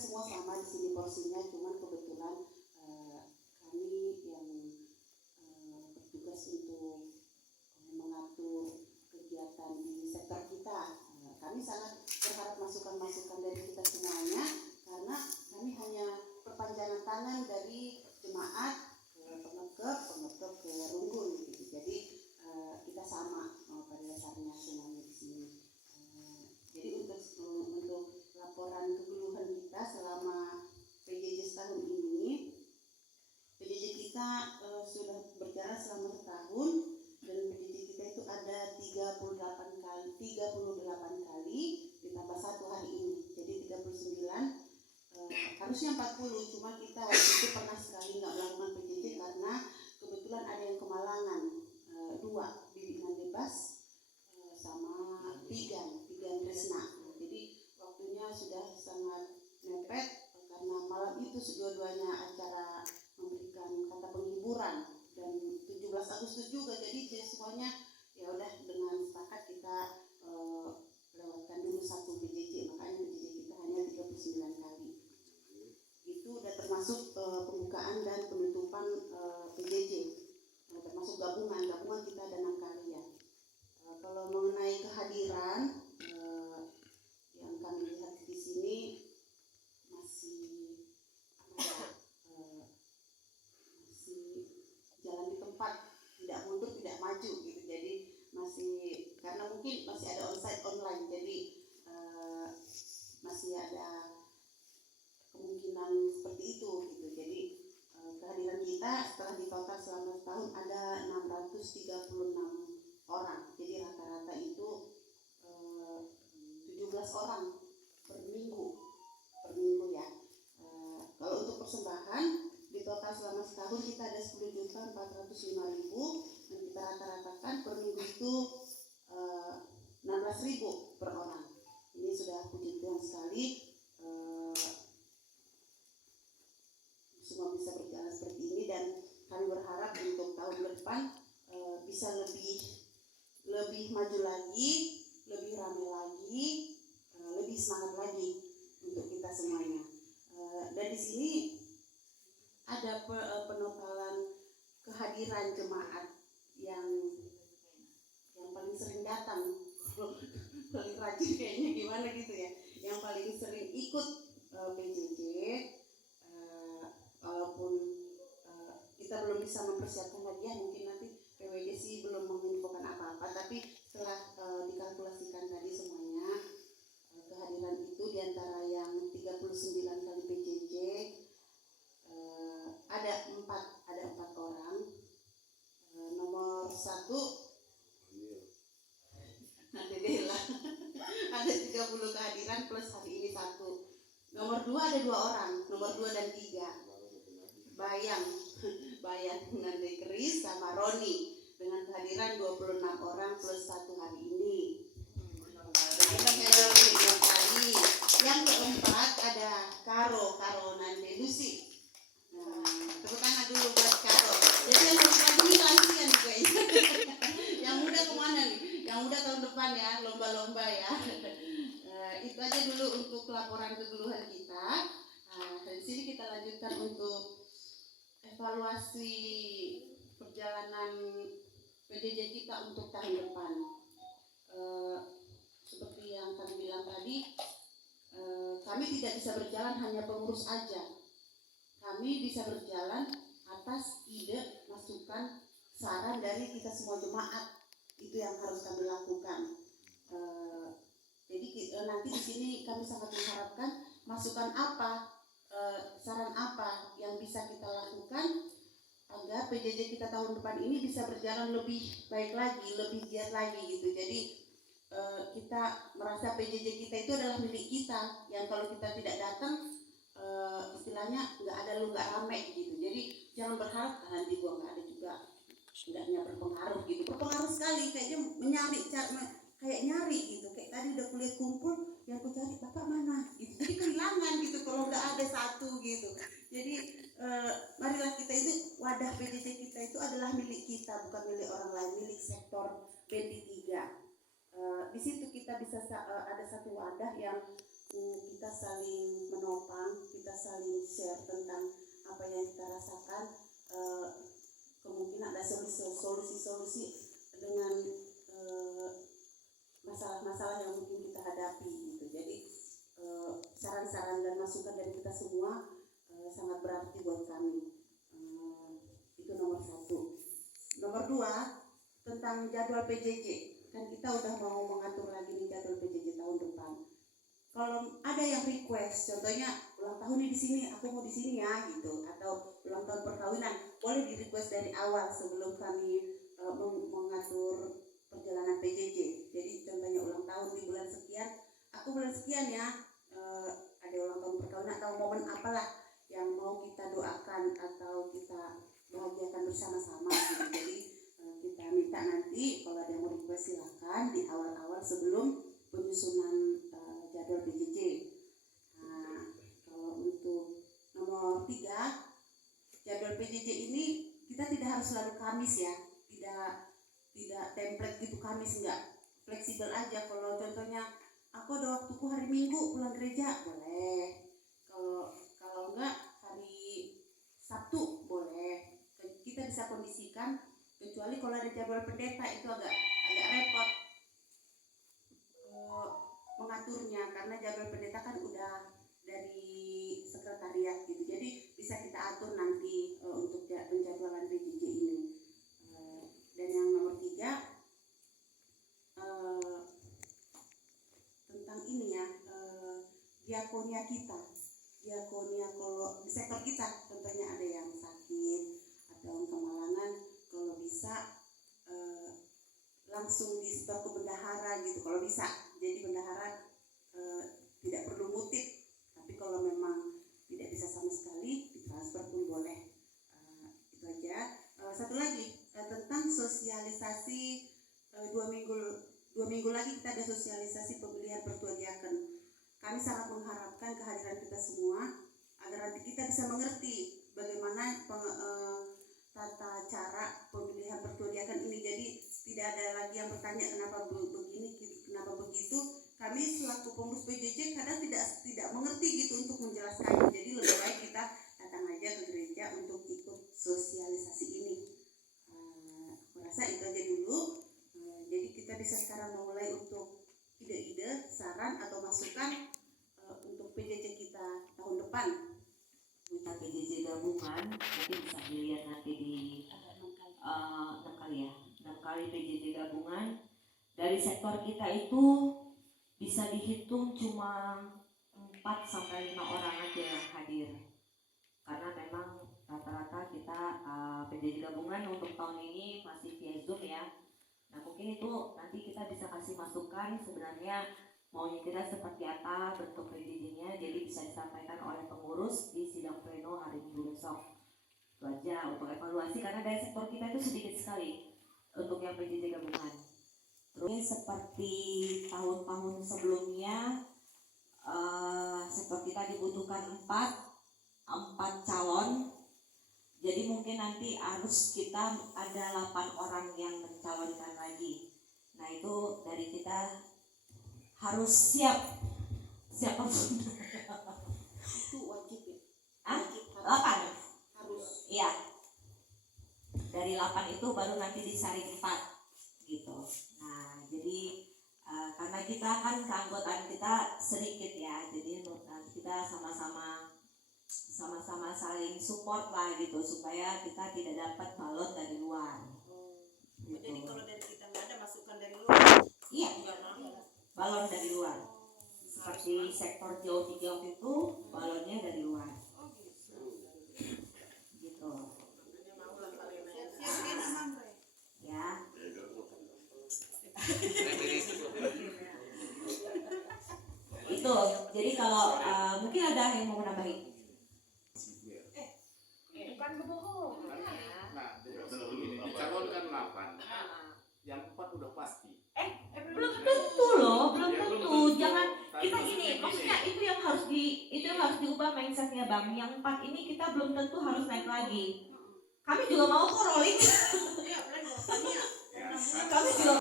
semua sama di sini porsinya, cuman kebetulan kami yang bertugas untuk mengatur kegiatan di sektor kita. Kami sangat berharap masukan-masukan dari kita semuanya, karena kami hanya perpanjangan tangan dari jemaat ke pengepek ke Runggun gitu. Jadi kita sama pada dasarnya semuanya di sini. Jadi untuk laporan kegeluhan kita selama PJJ setahun ini, PJJ kita sudah berjalan selama setahun, dan PJJ kita itu ada 38 kali ditambah 1 hari ini, jadi 39. Harusnya 40, cuma kita waktu itu pernah sekali nggak melakukan PJJ karena kebetulan ada yang kemalangan, 2, bimbingan bebas sama Pigan Tresna. Jadi waktunya sudah sangat mepet karena malam itu dua-duanya acara memberikan kata penghiburan dan 17 Agustus juga, jadi semuanya ya udah dengan sepakat kita lewatkan dulu satu PJJ, makanya PJJ kita hanya 39 kali. Itu udah termasuk pembukaan dan penutupan PJJ, termasuk gabungan kita ada 6 kali ya. Kalau mengenai kehadiran yang kami lihat di sini masih jalan di tempat, tidak mundur tidak maju gitu. Jadi masih, karena mungkin masih ada onsite online, jadi masih ada kemungkinan seperti itu gitu. Jadi kehadiran kita setelah ditotal selama setahun ada 636 orang. Jadi rata-rata itu 17 orang per minggu ya. Kalau untuk persembahan di total selama setahun kita ada 10.405.000, dan kita rata-ratakan per minggu itu 16.000 per orang. Ini sudah puji Tuhan sekali, semua bisa berjalan seperti ini, dan kami berharap untuk tahun depan bisa lebih maju lagi, lebih ramai lagi, lebih semangat lagi untuk kita semuanya. Dan di sini ada penotalan kehadiran jemaat yang paling sering datang, paling rajin kayaknya gimana gitu ya, yang paling sering ikut PJJ. Walaupun kita belum bisa mempersiapkan hadiah, mungkin nanti PWD sih belum menginfokan apa-apa, tapi setelah dikalkulasikan tadi semuanya, kehadiran itu diantara yang 39 kali PJJ ada 4 orang. Nomor 1 nanti deh lah ada 30 kehadiran plus hari ini 1. Nomor 2 ada 2 orang, nomor 2 dan 3. Bayang nanti Kris sama Roni dengan kehadiran 26 orang plus 1 hari ini. Yang keempat ada Karo Nande Lucy. Tepuk tangan dulu buat Karo. Jadi yang lagi ini lansian juga ya. Yang muda kemana nih? Yang muda tahun depan ya, lomba-lomba ya. Itu aja dulu untuk laporan kegeluhan kita. Dari sini kita lanjutkan untuk evaluasi perjalanan PJJ kita untuk tahun depan. Seperti yang kami bilang tadi, kami tidak bisa berjalan hanya pengurus aja. Kami bisa berjalan atas ide, masukan, saran dari kita semua jemaat. Itu yang harus kami lakukan. Jadi nanti di sini kami sangat mengharapkan masukan apa, saran apa yang bisa kita lakukan agar PJJ kita tahun depan ini bisa berjalan lebih baik lagi, lebih giat lagi gitu. Jadi kita merasa PJJ kita itu adalah milik kita, yang kalau kita tidak datang istilahnya nggak ada lu nggak rame gitu. Jadi jangan berharap nanti gua nggak ada juga, tidaknya berpengaruh gitu. Berpengaruh sekali, kayaknya kayak nyari gitu. Kayak tadi udah kuliah kumpul, yang ku cari bapak mana gitu. Jadi kehilangan gitu kalau nggak ada satu gitu. Jadi marilah kita itu, wadah PJJ kita itu adalah milik kita, bukan milik orang lain, milik sektor BD3. Di situ kita bisa ada satu wadah yang kita saling menopang, kita saling share tentang apa yang kita rasakan. Kemungkinan ada solusi-solusi dengan masalah-masalah yang mungkin kita hadapi gitu. Jadi saran-saran dan masukan dari kita semua sangat berarti buat kami. Itu nomor 1. Nomor 2, tentang jadwal PJJ. Kan kita udah mau mengatur lagi nih jadwal PJJ tahun depan. Kalau ada yang request, contohnya ulang tahun di sini, aku mau di sini ya gitu, atau ulang tahun perkawinan, boleh di request dari awal sebelum kami mengatur perjalanan PJJ. Jadi contohnya ulang tahun di bulan sekian, aku bulan sekian ya, ada ulang tahun perkawinan atau momen apalah yang mau kita doakan atau kita bahagiakan bersama-sama gitu. Jadi kita minta nanti kalau ada yang mau request silakan di awal-awal sebelum penyusunan jadwal PJJ. Nah, kalau untuk nomor 3, jadwal PJJ ini kita tidak harus selalu Kamis ya, tidak template gitu Kamis, enggak, fleksibel aja. Kalau contohnya aku ada waktuku hari Minggu pulang gereja, boleh. Kalau enggak hari Sabtu boleh. Kita bisa kondisikan, kecuali kalau ada jadwal pendeta itu agak repot mengaturnya, karena jadwal pendeta kan udah dari sekretariat gitu. Jadi bisa kita atur nanti untuk penjadwalan PJJ ini. Dan yang nomor 3, tentang ini ya, diakonia kita. Diakonia kalau di sektor kita, contohnya ada yang sakit atau yang kemalangan, kalau bisa langsung di setor ke bendahara gitu, kalau bisa. Jadi bendahara tidak perlu ngutip, tapi kalau memang tidak bisa sama sekali, ditransfer pun boleh. Itu aja. Satu lagi tentang sosialisasi, 2 minggu lagi kita ada sosialisasi pemilihan pertua diaken. Kami sangat mengharapkan kehadiran kita semua agar nanti kita bisa mengerti bagaimana tata cara pemilihan pertua diaken ini. Jadi tidak ada lagi yang bertanya kenapa begini, kenapa begitu. Kami selaku pengurus PJJ kadang tidak mengerti gitu untuk menjelaskan. Jadi lebih baik kita datang aja ke gereja untuk ikut sosialisasi ini. Aku rasa itu aja dulu. Jadi kita bisa sekarang memulai untuk ide-ide, saran atau masukan untuk PJJ kita tahun depan. Kita PJJ gabungan, mungkin bisa dilihat nanti di 6 kali PJJ gabungan. Dari sektor kita itu bisa dihitung cuma 4-5 orang aja yang hadir, karena memang rata-rata kita PJJ gabungan untuk tahun ini masih via Zoom ya. Nah mungkin itu nanti kita bisa kasih masukan sebenarnya maunya kita seperti apa bentuk PJJ-nya, jadi bisa disampaikan oleh pengurus di sidang pleno hari Minggu besok. Itu aja untuk evaluasi, karena dari sektor kita itu sedikit sekali untuk yang PJJ gabungan. Terus seperti tahun-tahun sebelumnya, sektor kita dibutuhkan 4 calon. Jadi mungkin nanti harus kita ada 8 orang yang mencalonkan lagi. Nah itu dari kita harus siap apapun. Itu wajib ya? 8 harus. Iya. Dari 8 itu baru nanti disaring 4 gitu. Nah jadi karena kita kan keanggotaan kita sedikit ya, jadi kita sama-sama saling support lah gitu supaya kita tidak dapat balon dari luar. Gitu. Jadi kalau dari kita nggak ada masukan dari luar? Iya, balon dari luar. Seperti sektor jauh 3 itu balonnya dari luar. Gitu. Ya. Itu. Jadi kalau mungkin ada yang mau menambahin. Bukan kebohongan. Nah, dicalonkan 8. Yang 4 udah pasti. Belum tentu loh, belum tentu. Jangan kita gini, maksudnya itu yang harus diubah mindsetnya Bang. Yang 4 ini kita belum tentu harus naik lagi. Kami juga mau kok rolling. Kami juga.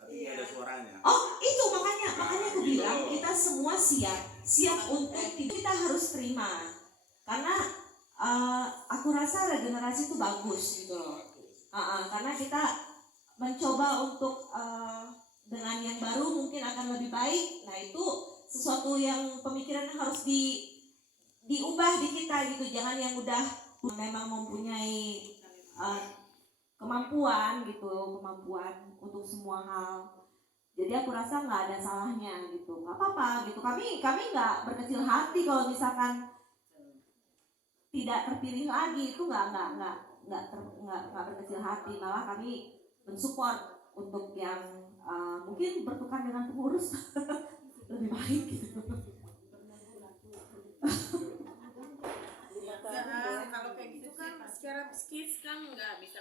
Tapi ada suaranya. Oh itu makanya aku bilang kita semua semua siap untuk kita harus terima, karena aku rasa regenerasi itu bagus gitu loh. Karena kita mencoba untuk dengan yang baru mungkin akan lebih baik. Nah itu sesuatu yang pemikiran harus diubah di kita gitu. Jangan yang udah memang mempunyai kemampuan untuk semua hal. Jadi aku rasa nggak ada salahnya gitu, nggak apa-apa gitu. Kami nggak berkecil hati kalau misalkan tidak terpilih lagi, itu nggak berkecil hati, malah kami mensupport untuk yang mungkin bertukar dengan pengurus lebih baik gitu. Kalau kayak gitu kan secara psikis kan nggak bisa